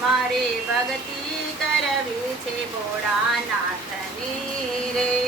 મારે ભગતી કરવી છે ભોળાનાથની રે.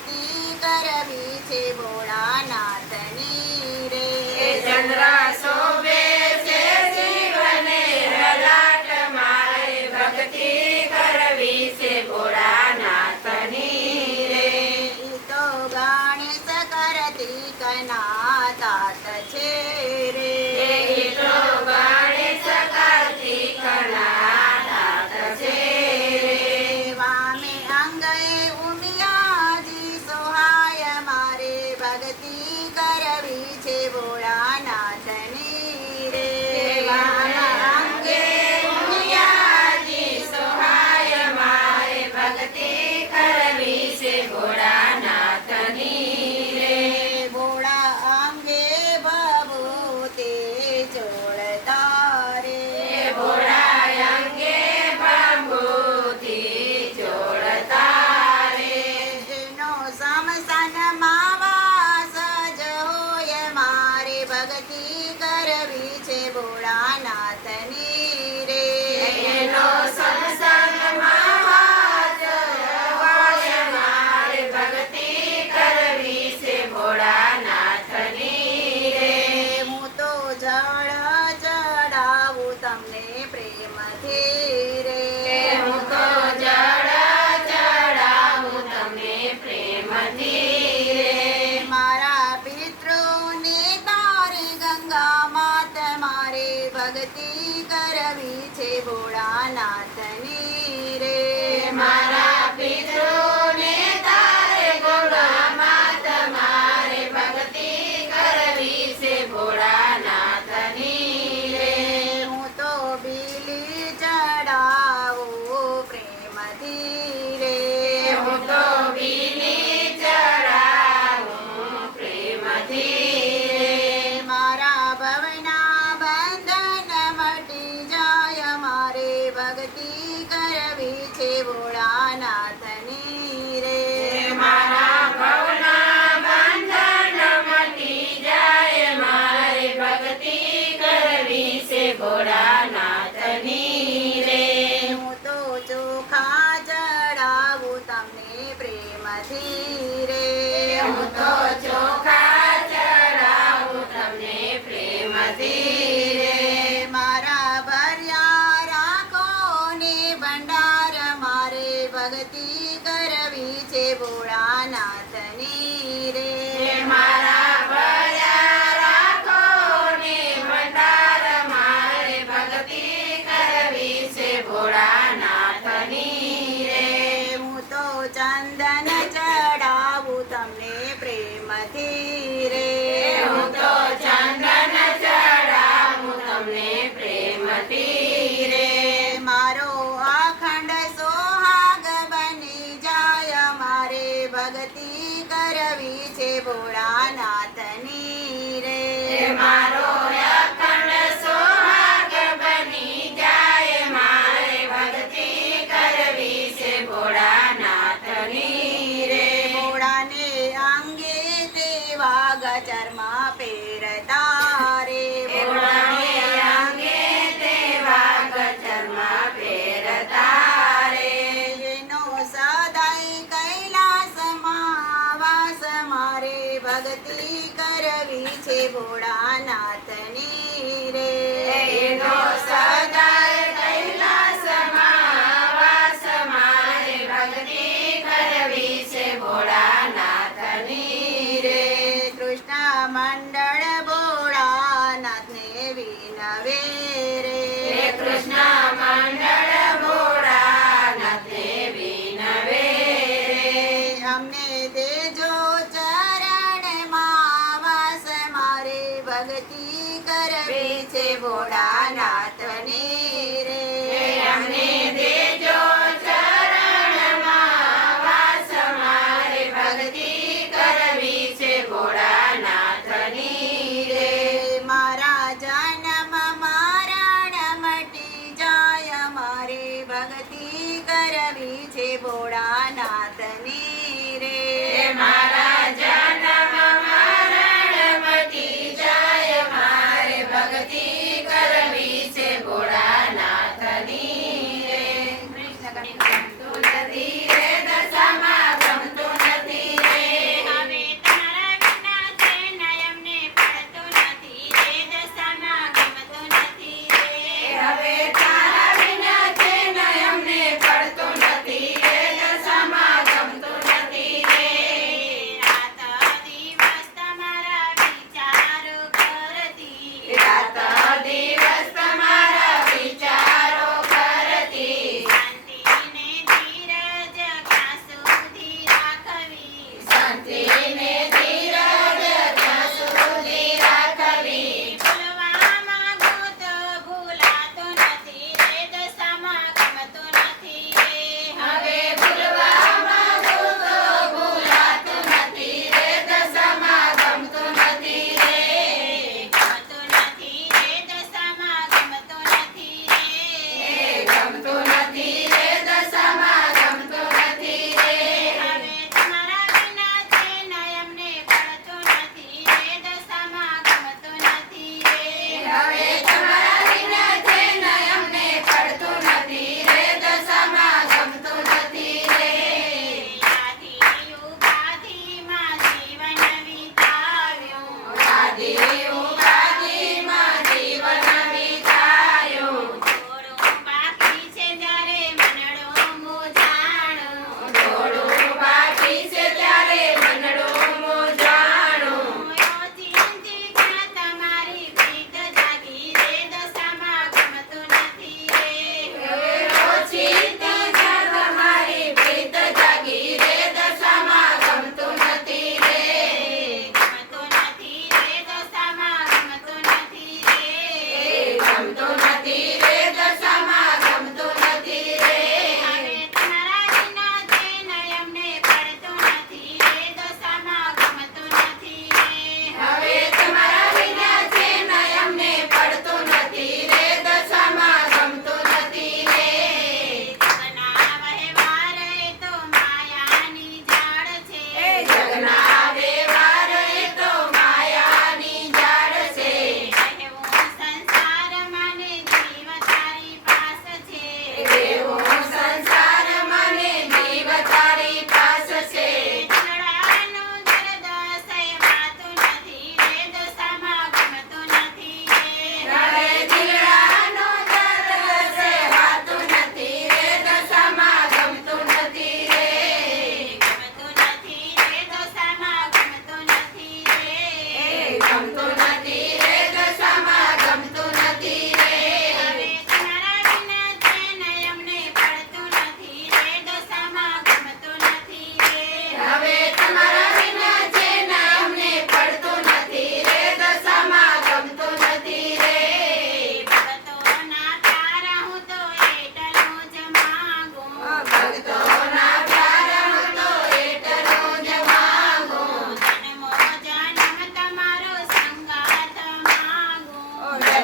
આરતી કરવી છે ભોળાનાથની રે ચંદ્રા ભક્તિ કરવી છે ભોળાનાથને ચોખા ચડાવું તમને પ્રેમ રે. હું તો ભોળાનાથની રે. મારો ભોળાનાથને રે. એનો સદાય કૈલાસમાં વાસ મારે ભક્તિ કરવી છે ભોળાનાથની રે. કૃષ્ણ મંડળ ભોળાનાથને વિનવે રે. કૃષ્ણ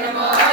Karma.